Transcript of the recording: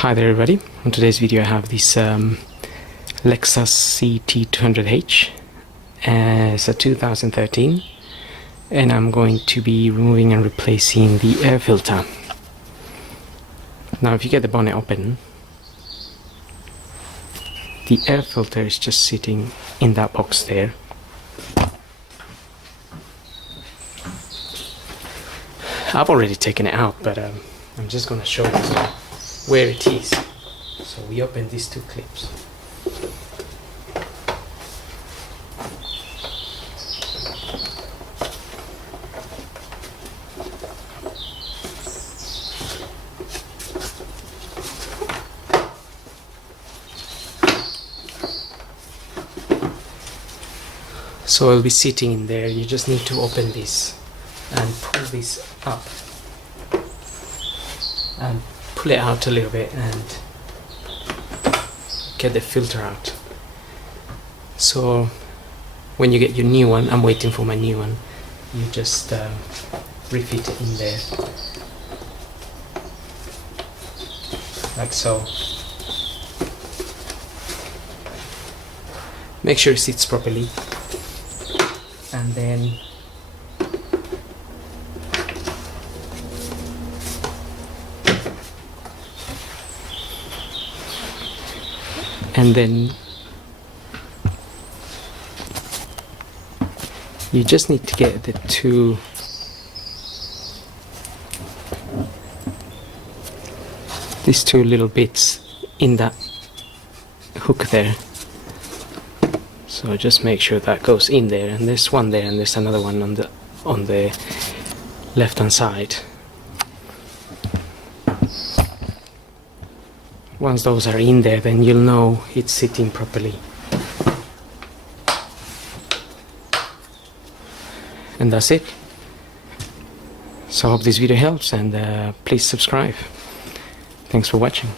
Hi there everybody, on today's video I have this Lexus CT200h. It's a 2013 and I'm going to be removing and replacing the air filter. Now if you get the bonnet open, the air filter is just sitting in that box there. I've already taken it out, but I'm just going to show you where it is. So we open these two clips. So it'll be sitting in there. You just need to open this and pull this up and pull it out a little bit and get the filter out. So when you get your new one, I'm waiting for my new one, you just refit it in there like so. Make sure it sits properly, and then you just need to get these two little bits in that hook there. So just make sure that goes in there, and there's one there and there's another one on the left hand side. Once those are in there, then you'll know it's sitting properly. And that's it. So I hope this video helps, and please subscribe. Thanks for watching.